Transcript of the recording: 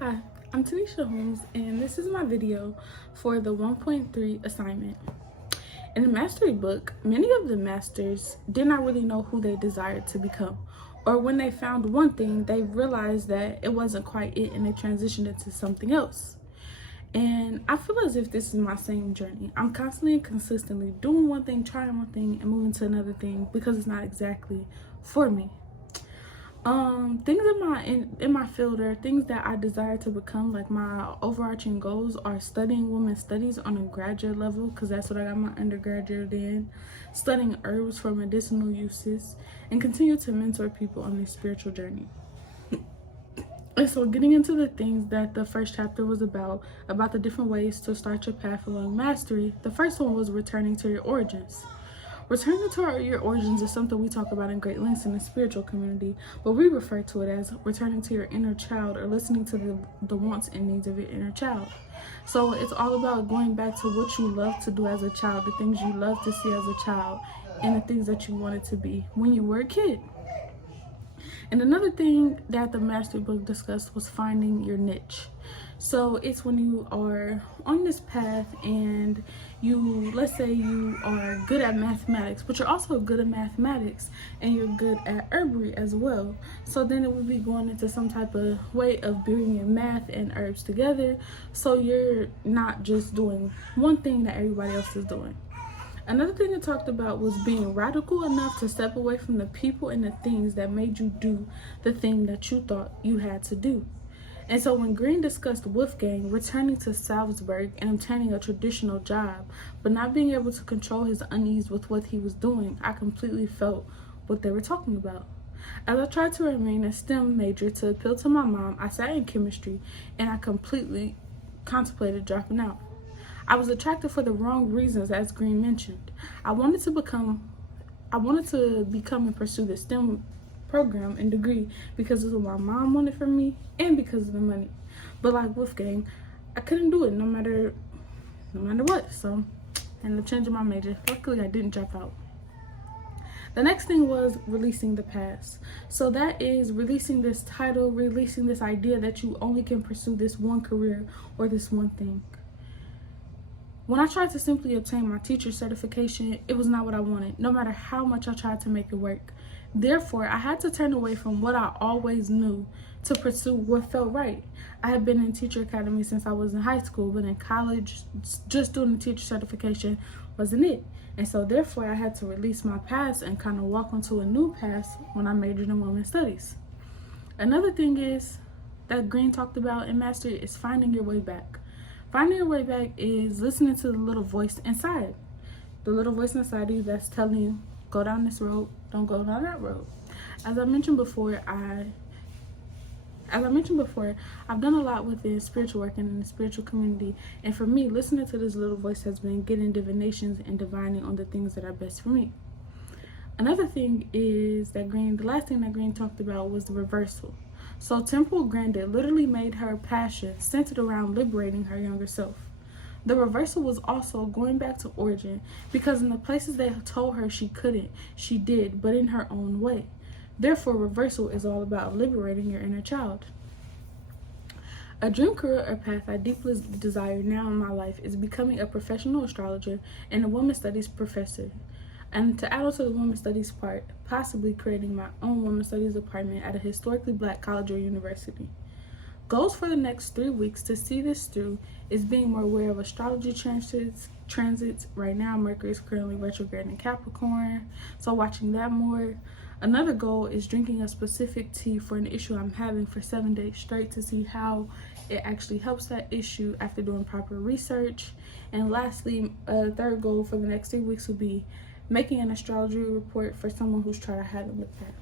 Hi, I'm Tanisha Holmes, and this is my video for the 1.3 assignment. In the mastery book, many of the masters did not really know who they desired to become, or when they found one thing, they realized that it wasn't quite it and they transitioned into something else. And I feel as if this is my same journey. I'm constantly and consistently doing one thing, trying one thing, and moving to another thing because it's not exactly for me. Things in my field are things that I desire to become. Like, my overarching goals are studying women's studies on a graduate level, because that's what I got my undergraduate in, studying herbs for medicinal uses, and continue to mentor people on their spiritual journey. And so, getting into the things that the first chapter was about the different ways to start your path along mastery, the first one was returning to your origins. Returning to your origins is something we talk about in great lengths in the spiritual community, but we refer to it as returning to your inner child, or listening to the wants and needs of your inner child. So it's all about going back to what you love to do as a child, the things you love to see as a child, and the things that you wanted to be when you were a kid. And another thing that the mastery book discussed was finding your niche. So it's when you are on this path and let's say you are good at mathematics, but you're also good at mathematics and you're good at herbery as well. So then it would be going into some type of way of bringing math and herbs together, so you're not just doing one thing that everybody else is doing. Another thing it talked about was being radical enough to step away from the people and the things that made you do the thing that you thought you had to do. And so when Green discussed Wolfgang returning to Salzburg and obtaining a traditional job, but not being able to control his unease with what he was doing, I completely felt what they were talking about. As I tried to remain a STEM major to appeal to my mom, I sat in chemistry and I completely contemplated dropping out. I was attracted for the wrong reasons, as Green mentioned. I wanted to become and pursue the STEM program and degree because of what my mom wanted for me and because of the money. But like Wolfgang, I couldn't do it no matter what. So I ended up changing my major. Luckily, I didn't drop out. The next thing was releasing the past. So that is releasing this title, releasing this idea that you only can pursue this one career or this one thing. When I tried to simply obtain my teacher certification, it was not what I wanted, no matter how much I tried to make it work. Therefore, I had to turn away from what I always knew to pursue what felt right. I had been in teacher academy since I was in high school, but in college, just doing the teacher certification wasn't it. And so therefore, I had to release my past and kind of walk onto a new path when I majored in women's studies. Another thing is that Green talked about in Mastery is finding your way back. Finding your way back is listening to the little voice inside. The little voice inside you that's telling you, go down this road, don't go down that road. As I mentioned before, I've done a lot within spiritual work and in the spiritual community. And for me, listening to this little voice has been getting divinations and divining on the things that are best for me. Another thing is that the last thing that Green talked about was the reversal. So Temple Grandin literally made her passion centered around liberating her younger self. The reversal was also going back to origin, because in the places they told her she couldn't, she did, but in her own way. Therefore, reversal is all about liberating your inner child. A dream career or path I deeply desire now in my life is becoming a professional astrologer and a women's studies professor. And to add on to the women's studies part, possibly creating my own women's studies department at a historically black college or university. Goals for the next 3 weeks to see this through is being more aware of astrology transits. Right now, Mercury is currently retrograde in Capricorn, so watching that more. Another goal is drinking a specific tea for an issue I'm having for 7 days straight to see how it actually helps that issue after doing proper research. And lastly, a third goal for the next 3 weeks will be making an astrology report for someone who's trying to have it with that.